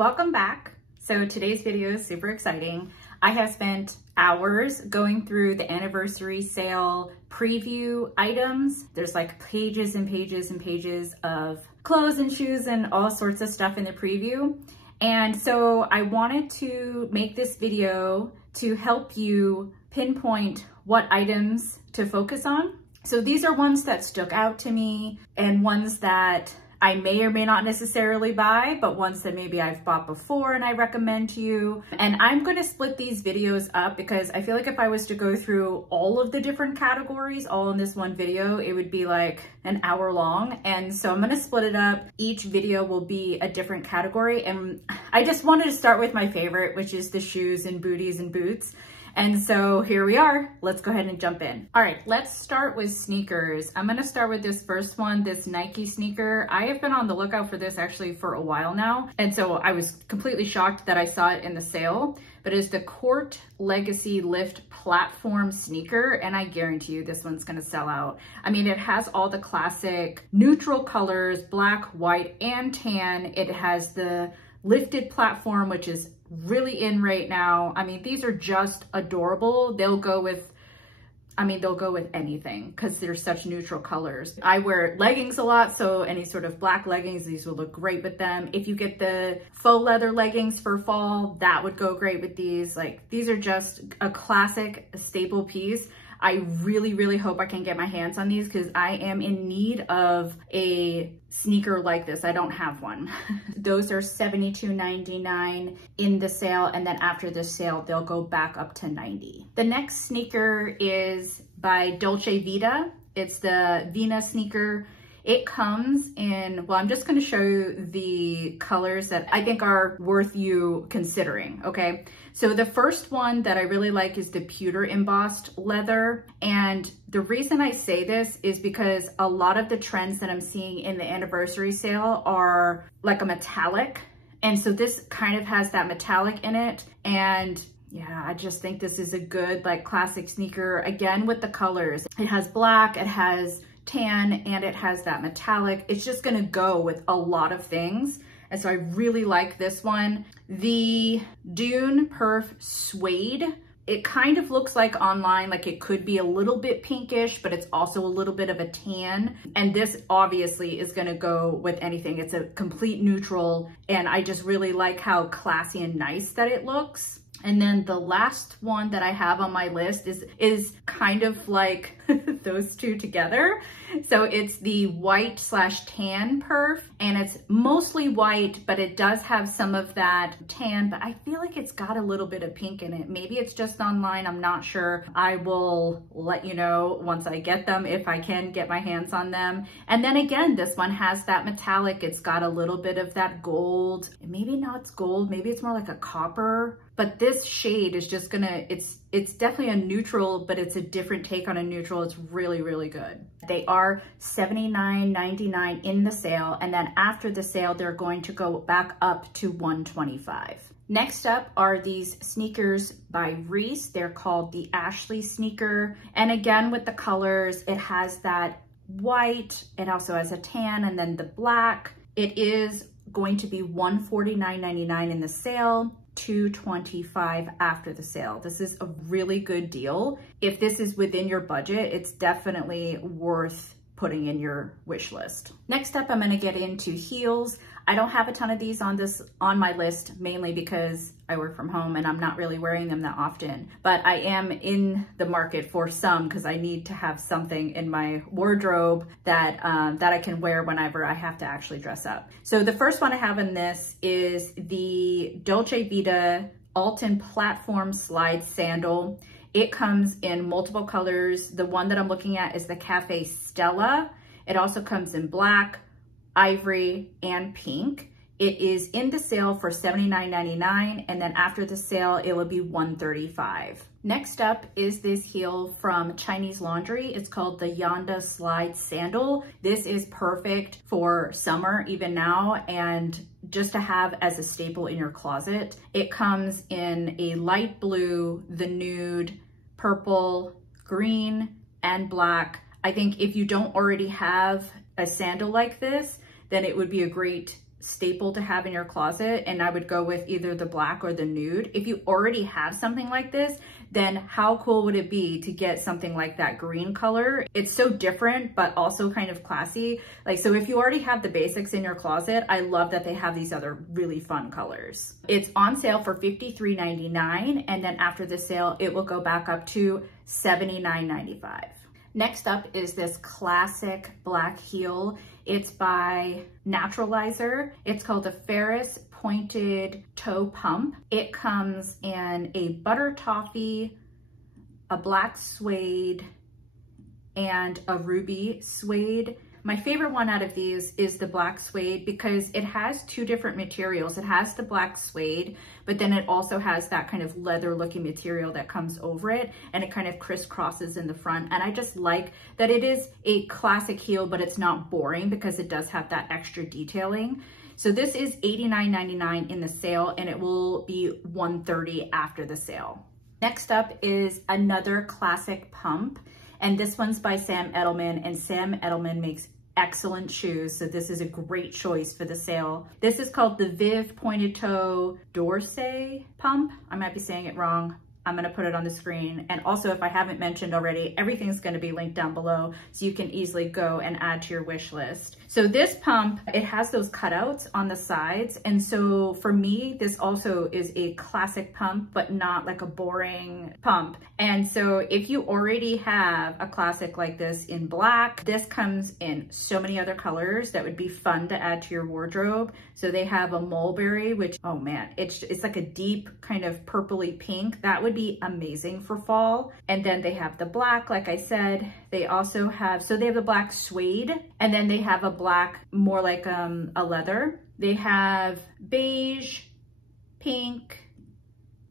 Welcome back. So today's video is super exciting. I have spent hours going through the anniversary sale preview items. There's like pages and pages and pages of clothes and shoes and all sorts of stuff in the preview. And so I wanted to make this video to help you pinpoint what items to focus on. So these are ones that stuck out to me and ones that I may or may not necessarily buy, but ones that maybe I've bought before and I recommend to you. And I'm going to split these videos up because I feel like if I was to go through all of the different categories all in this one video, it would be like an hour long. And so I'm going to split it up. Each video will be a different category. And I just wanted to start with my favorite, which is the shoes and booties and boots. And so here we are. Let's go ahead and jump in. All right, let's start with sneakers. I'm gonna start with this first one, this Nike sneaker. I have been on the lookout for this actually for a while now. And so I was completely shocked that I saw it in the sale, but it's the Court Legacy Lift platform sneaker. And I guarantee you this one's gonna sell out. I mean, it has all the classic neutral colors, black, white, and tan. It has the lifted platform, which is really in right now. I mean, these are just adorable. They'll go with anything because they're such neutral colors. I wear leggings a lot, so any sort of black leggings, these will look great with them. If you get the faux leather leggings for fall, that would go great with these. Like, these are just a classic staple piece. I really, really hope I can get my hands on these because I am in need of a sneaker like this. I don't have one. Those are $72.99 in the sale, and then after the sale, they'll go back up to $90. The next sneaker is by Dolce Vita. It's the Vina sneaker. It comes in, well, I'm just going to show you the colors that I think are worth you considering, okay? So the first one that I really like is the pewter embossed leather. And the reason I say this is because a lot of the trends that I'm seeing in the anniversary sale are like a metallic. And so this kind of has that metallic in it. And yeah, I just think this is a good like classic sneaker. Again, with the colors, it has black, it has tan, and it has that metallic. It's just gonna go with a lot of things. And so I really like this one. The Dune Perf Suede, it kind of looks like online, like it could be a little bit pinkish, but it's also a little bit of a tan. And this obviously is gonna go with anything. It's a complete neutral, and I just really like how classy and nice that it looks. And then the last one that I have on my list is kind of like those two together. So it's the white / tan perf, and it's mostly white, but it does have some of that tan, but I feel like it's got a little bit of pink in it. Maybe it's just online, I'm not sure. I will let you know once I get them, if I can get my hands on them. And then again, this one has that metallic. It's got a little bit of that gold. Maybe not gold, maybe it's more like a copper. But this shade is just gonna, it's definitely a neutral, but it's a different take on a neutral. It's really, really good. They are $79.99 in the sale. And then after the sale, they're going to go back up to $125. Next up are these sneakers by Reese. They're called the Ashley sneaker. And again, with the colors, it has that white, it also has a tan, and then the black. It is going to be $149.99 in the sale, $225 after the sale. This is a really good deal. If this is within your budget, it's definitely worth putting in your wish list. Next up, I'm going to get into heels. I don't have a ton of these on my list, mainly because I work from home and I'm not really wearing them that often, but I am in the market for some because I need to have something in my wardrobe that I can wear whenever I have to actually dress up. So the first one I have in this is the Dolce Vita Alton Platform Slide Sandal. It comes in multiple colors. The one that I'm looking at is the Cafe Stella. It also comes in black, ivory, and pink. It is in the sale for $79.99, and then after the sale, it will be $135. Next up is this heel from Chinese Laundry. It's called the Yonda Slide Sandal. This is perfect for summer, even now, and just to have as a staple in your closet. It comes in a light blue, the nude, purple, green, and black. I think if you don't already have a sandal like this, then it would be a great staple to have in your closet, and I would go with either the black or the nude. If you already have something like this, then how cool would it be to get something like that green color? It's so different, but also kind of classy. Like, so if you already have the basics in your closet, I love that they have these other really fun colors. It's on sale for $53.99, and then after the sale, it will go back up to $79.95. Next up is this classic black heel. It's by Naturalizer. It's called the Ferris Pointed Toe Pump. It comes in a butter toffee, a black suede, and a ruby suede. My favorite one out of these is the black suede because it has two different materials. It has the black suede, but then it also has that kind of leather looking material that comes over it, and it kind of crisscrosses in the front. And I just like that it is a classic heel, but it's not boring because it does have that extra detailing. So this is $89.99 in the sale, and it will be $130 after the sale. Next up is another classic pump. And this one's by Sam Edelman, and Sam Edelman makes excellent shoes. So this is a great choice for the sale. This is called the Viv Pointed Toe Dorsey Pump. I might be saying it wrong. I'm gonna put it on the screen. And also, if I haven't mentioned already, everything's gonna be linked down below so you can easily go and add to your wish list. So this pump, it has those cutouts on the sides. And so for me, this also is a classic pump, but not like a boring pump. And so if you already have a classic like this in black, this comes in so many other colors that would be fun to add to your wardrobe. So they have a mulberry, which, oh man, it's like a deep kind of purpley pink. That would be amazing for fall. And then they have the black, like I said. They also have, so they have the black suede, and then they have a black, more like a leather. They have beige, pink,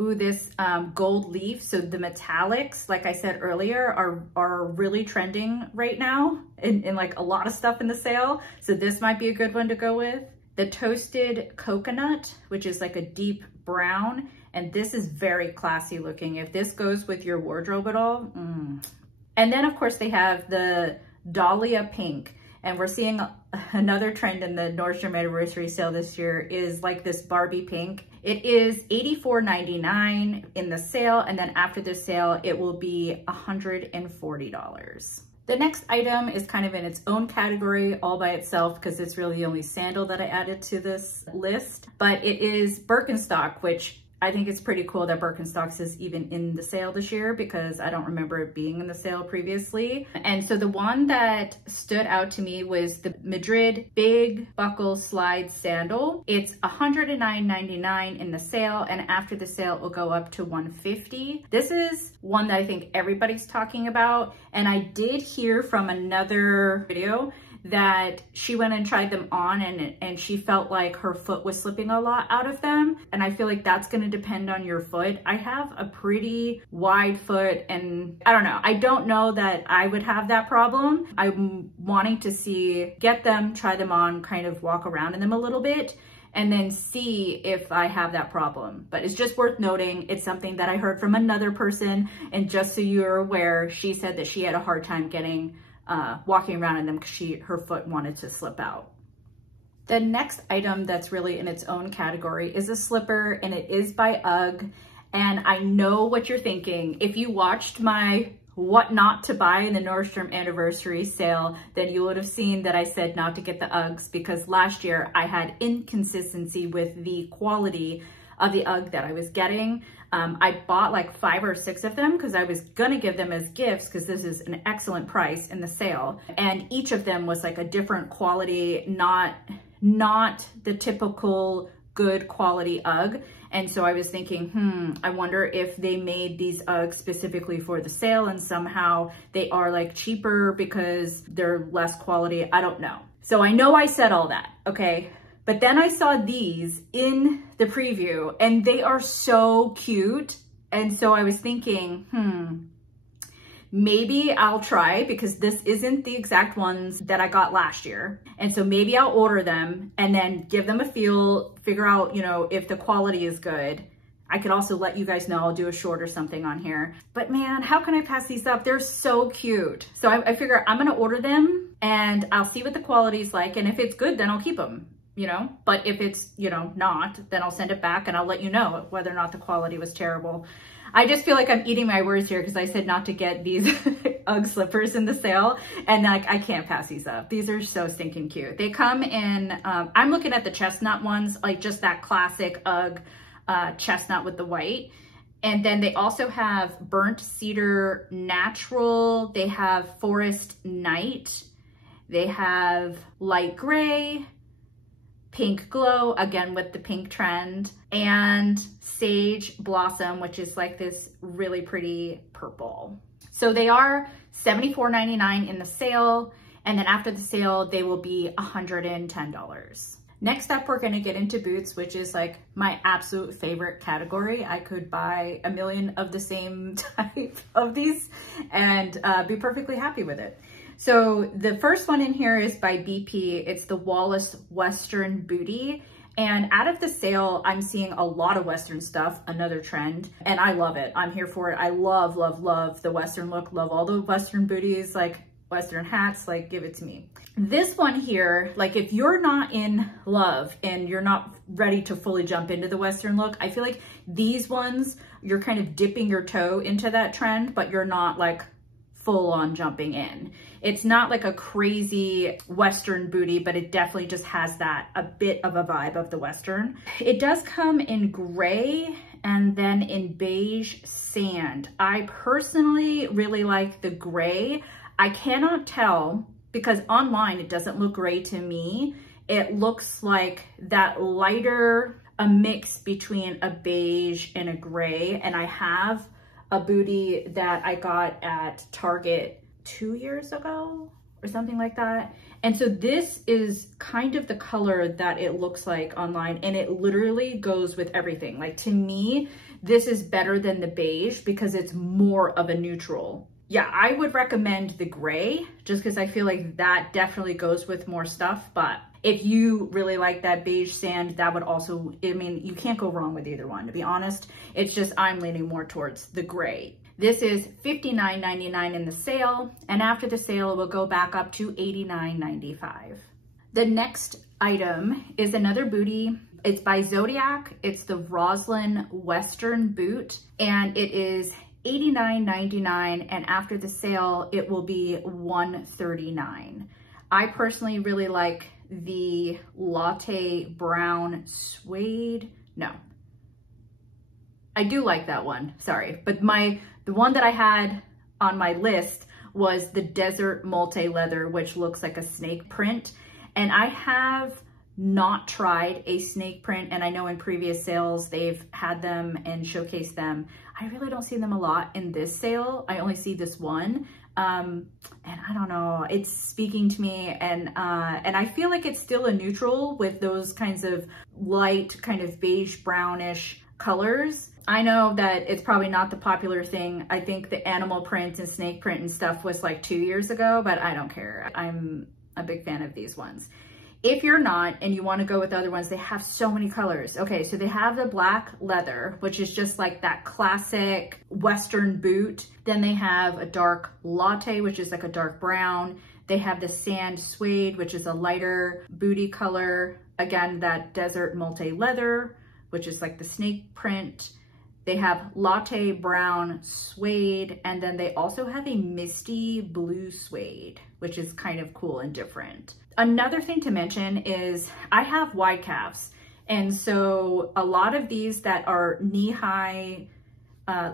ooh, this gold leaf. So the metallics, like I said earlier, are really trending right now in like a lot of stuff in the sale. So this might be a good one to go with. The toasted coconut, which is like a deep brown. And this is very classy looking. If this goes with your wardrobe at all. And then of course they have the Dahlia pink. And we're seeing another trend in the Nordstrom anniversary sale this year is like this Barbie pink. It is $84.99 in the sale. And then after the sale, it will be $140. The next item is kind of in its own category all by itself because it's really the only sandal that I added to this list. But it is Birkenstock, which I think it's pretty cool that Birkenstocks is even in the sale this year because I don't remember it being in the sale previously. And so the one that stood out to me was the Madrid Big Buckle Slide Sandal. It's $109.99 in the sale, and after the sale, it will go up to $150. This is one that I think everybody's talking about, and I did hear from another video that she went and tried them on and she felt like her foot was slipping a lot out of them. And I feel like that's going to depend on your foot. I have a pretty wide foot and I don't know. I don't know that I would have that problem. I'm wanting to get them, try them on, kind of walk around in them a little bit and then see if I have that problem. But it's just worth noting, it's something that I heard from another person. And just so you're aware, she said that she had a hard time walking around in them because her foot wanted to slip out. The next item that's really in its own category is a slipper, and it is by UGG. And I know what you're thinking. If you watched my what not to buy in the Nordstrom anniversary sale, then you would have seen that I said not to get the UGGs because last year I had inconsistency with the quality of the UGG that I was getting. I bought like 5 or 6 of them because I was gonna give them as gifts because this is an excellent price in the sale. And each of them was like a different quality, not the typical good quality UGG. And so I was thinking, I wonder if they made these UGGs specifically for the sale and somehow they are like cheaper because they're less quality. I don't know. So I know I said all that, okay? But then I saw these in the preview and they are so cute. And so I was thinking, maybe I'll try because this isn't the exact ones that I got last year. And so maybe I'll order them and then give them a feel, figure out, if the quality is good. I could also let you guys know, I'll do a short or something on here. But man, how can I pass these up? They're so cute. So I figure I'm gonna order them and I'll see what the quality is like. And if it's good, then I'll keep them. you know, but if it's, you know, not, then I'll send it back and I'll let you know whether or not the quality was terrible. I just feel like I'm eating my words here because I said not to get these UGG slippers in the sale, and like I can't pass these up. These are so stinking cute. They come in, I'm looking at the chestnut ones, like just that classic UGG chestnut with the white. And then they also have burnt cedar natural. They have forest night. They have light gray, pink glow, again with the pink trend, and sage blossom, which is like this really pretty purple. So they are $74.99 in the sale, and then after the sale, they will be $110. Next up, we're gonna get into boots, which is like my absolute favorite category. I could buy a million of the same type of these and be perfectly happy with it. So the first one in here is by BP. It's the Wallace Western Booty. And out of the sale, I'm seeing a lot of Western stuff, another trend, and I love it. I'm here for it. I love, love, love the Western look. Love all the Western booties, like Western hats, like give it to me. This one here, like if you're not in love and you're not ready to fully jump into the Western look, I feel like these ones, you're kind of dipping your toe into that trend, but you're not like full on jumping in. It's not like a crazy Western booty, but it definitely just has that a bit of a vibe of the Western. It does come in gray and then in beige sand. I personally really like the gray. I cannot tell because online it doesn't look gray to me. It looks like that lighter, a mix between a beige and a gray. And I have a booty that I got at Target 2 years ago or something like that. And so this is kind of the color that it looks like online, and it literally goes with everything. Like to me, this is better than the beige because it's more of a neutral. Yeah, I would recommend the gray just because I feel like that definitely goes with more stuff. But if you really like that beige sand, that would also, I mean, you can't go wrong with either one, to be honest. It's just I'm leaning more towards the gray. This is $59.99 in the sale, and after the sale, it will go back up to $89.95. The next item is another booty. It's by Zodiac. It's the Roslyn Western boot, and it is $89.99, and after the sale, it will be $139. I personally really like the latte brown suede. No, I do like that one, sorry. But the one that I had on my list was the desert multi-leather, which looks like a snake print. And I have not tried a snake print, and I know in previous sales they've had them and showcased them. I really don't see them a lot in this sale. I only see this one. And I don't know, it's speaking to me, and I feel like it's still a neutral with those kinds of light, kind of beige brownish colors. I know that it's probably not the popular thing. I think the animal print and snake print and stuff was like 2 years ago, but I don't care. I'm a big fan of these ones. If you're not and you want to go with other ones, they have so many colors. Okay, so they have the black leather, which is just like that classic Western boot. Then they have a dark latte, which is like a dark brown. They have the sand suede, which is a lighter booty color. Again, that desert multi-leather, which is like the snake print. They have latte brown suede, and then they also have a misty blue suede, which is kind of cool and different. Another thing to mention is I have wide calves, and so a lot of these that are knee-high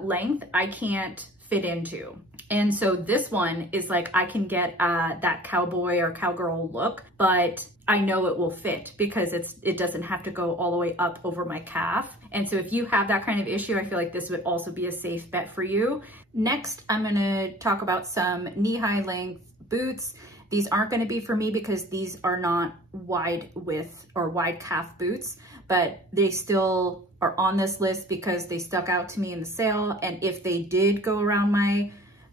length, I can't fit into. And so this one is like, I can get that cowboy or cowgirl look, but I know it will fit because it doesn't have to go all the way up over my calf. And so if you have that kind of issue, I feel like this would also be a safe bet for you. Next, I'm gonna talk about some knee-high length boots. These aren't gonna be for me because these are not wide width or wide calf boots, but they still are on this list because they stuck out to me in the sale. And if they did go around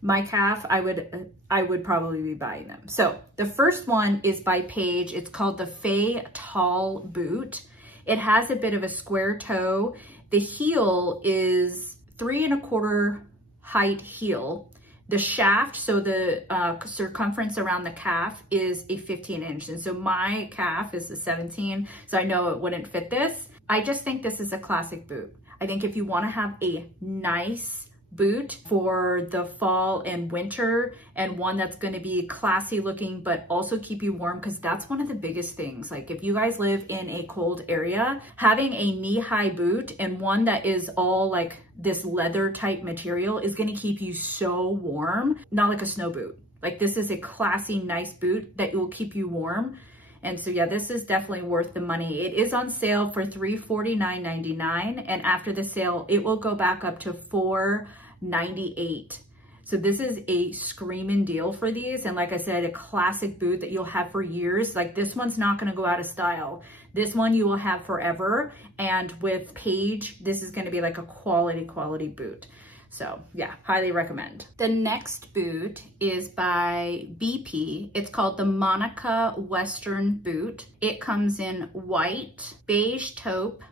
my calf, I would probably be buying them. So the first one is by Paige. It's called the Faye Tall Boot. It has a bit of a square toe. The heel is 3 1/4 height heel. The shaft, so the circumference around the calf is a 15 inch. And so my calf is a 17, so I know it wouldn't fit this. I just think this is a classic boot. I think if you want to have a nice boot for the fall and winter, and one that's going to be classy looking but also keep you warm, because that's one of the biggest things. Like if you guys live in a cold area, having a knee-high boot and one that is all like this leather type material is going to keep you so warm. Not like a snow boot. Like this is a classy, nice boot that will keep you warm. And so yeah, this is definitely worth the money. It is on sale for $349.99, and after the sale, it will go back up to $498. So this is a screaming deal for these. And like I said, a classic boot that you'll have for years. Like this one's not gonna go out of style. This one you will have forever. And with Paige, this is gonna be like a quality boot. So yeah, highly recommend. The next boot is by BP. It's called the Monica Western Boot. It comes in white, beige taupe,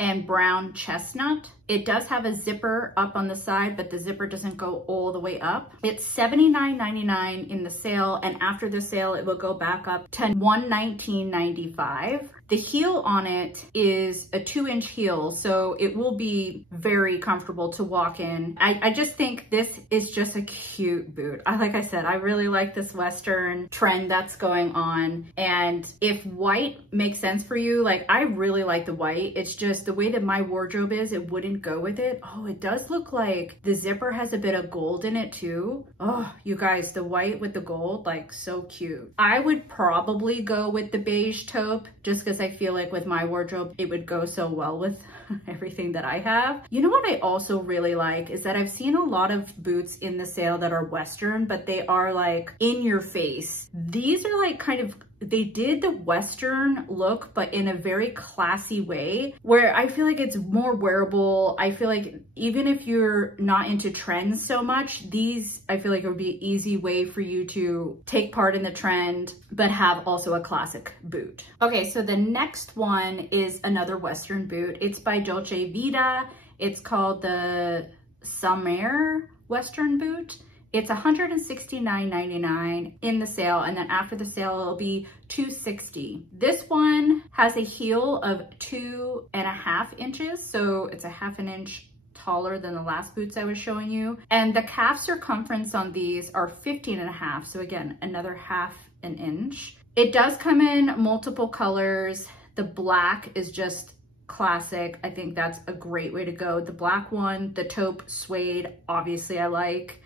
and brown chestnut. It does have a zipper up on the side, but the zipper doesn't go all the way up. It's $79.99 in the sale, and after the sale, it will go back up to $119.95. The heel on it is a 2-inch heel, so it will be very comfortable to walk in. I just think this is just a cute boot. Like I said, I really like this Western trend that's going on. And if white makes sense for you, like I really like the white. It's just the way that my wardrobe is, it wouldn't go with it. Oh, it does look like the zipper has a bit of gold in it too. Oh, you guys, the white with the gold, like so cute. I would probably go with the beige taupe just because I feel like with my wardrobe, it would go so well with everything that I have. You know what I also really like is that I've seen a lot of boots in the sale that are Western, but they are like in your face. These are like kind of, they did the Western look, but in a very classy way where I feel like it's more wearable. I feel like even if you're not into trends so much, these, I feel like it would be an easy way for you to take part in the trend, but have also a classic boot. Okay, so the next one is another Western boot. It's by Dolce Vita. It's called the Summer Western boot. It's $169.99 in the sale, and then after the sale, it'll be $260. This one has a heel of 2.5 inches, so it's a half an inch taller than the last boots I was showing you. And the calf circumference on these are 15.5, so again, another half an inch. It does come in multiple colors. The black is just classic. I think that's a great way to go. The black one, the taupe suede, obviously I like.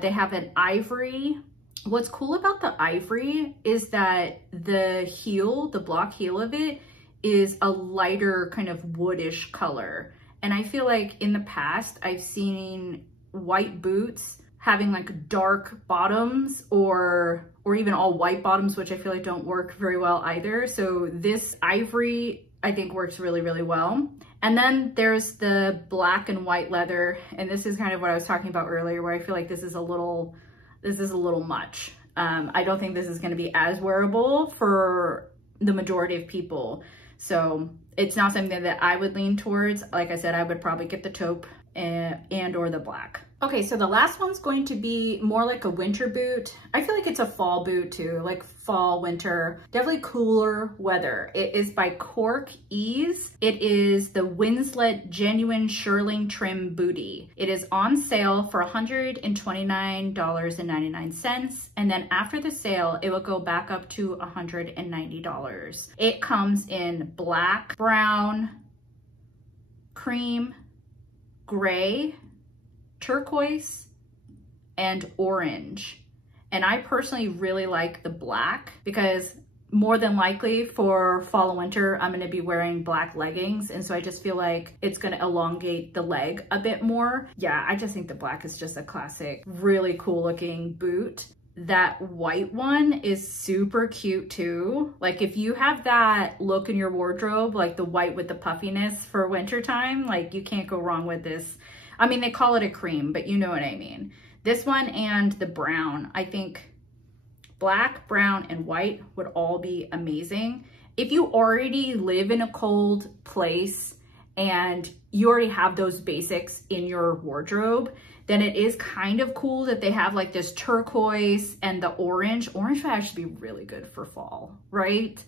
They have an ivory. What's cool about the ivory is that the heel, the block heel of it, is a lighter kind of woodish color. And I feel like in the past, I've seen white boots having like dark bottoms or even all white bottoms, which I feel like don't work very well either. So this ivory, I think works really, really well. And then there's the black and white leather. And this is kind of what I was talking about earlier, where I feel like this is a little much. I don't think this is going to be as wearable for the majority of people. So it's not something that I would lean towards. Like I said, I would probably get the taupe and or the black. Okay, so the last one's going to be more like a winter boot. I feel like it's a fall boot too, like fall, winter, definitely cooler weather. It is by Cork Ease. It is the Winslet Genuine Shearling Trim Bootie. It is on sale for $129.99. And then after the sale, it will go back up to $190. It comes in black, brown, cream, gray, turquoise, and orange. And I personally really like the black because more than likely for fall and winter, I'm going to be wearing black leggings. And so I just feel like it's going to elongate the leg a bit more. Yeah, I just think the black is just a classic, really cool looking boot. That white one is super cute too. Like if you have that look in your wardrobe, like the white with the puffiness for wintertime, like you can't go wrong with this. I mean, they call it a cream, but you know what I mean. This one and the brown, I think black, brown, and white would all be amazing. If you already live in a cold place and you already have those basics in your wardrobe, then it is kind of cool that they have like this turquoise and the orange. Orange would actually be really good for fall, right?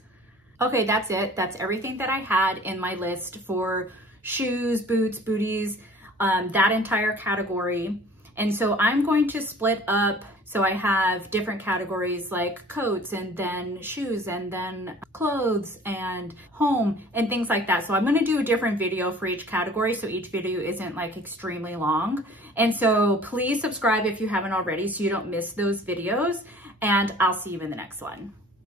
Okay, that's it. That's everything that I had in my list for shoes, boots, booties, that entire category. And so I'm going to split up. So I have different categories like coats and then shoes and then clothes and home and things like that. So I'm going to do a different video for each category, so each video isn't like extremely long. And so please subscribe if you haven't already so you don't miss those videos, and I'll see you in the next one.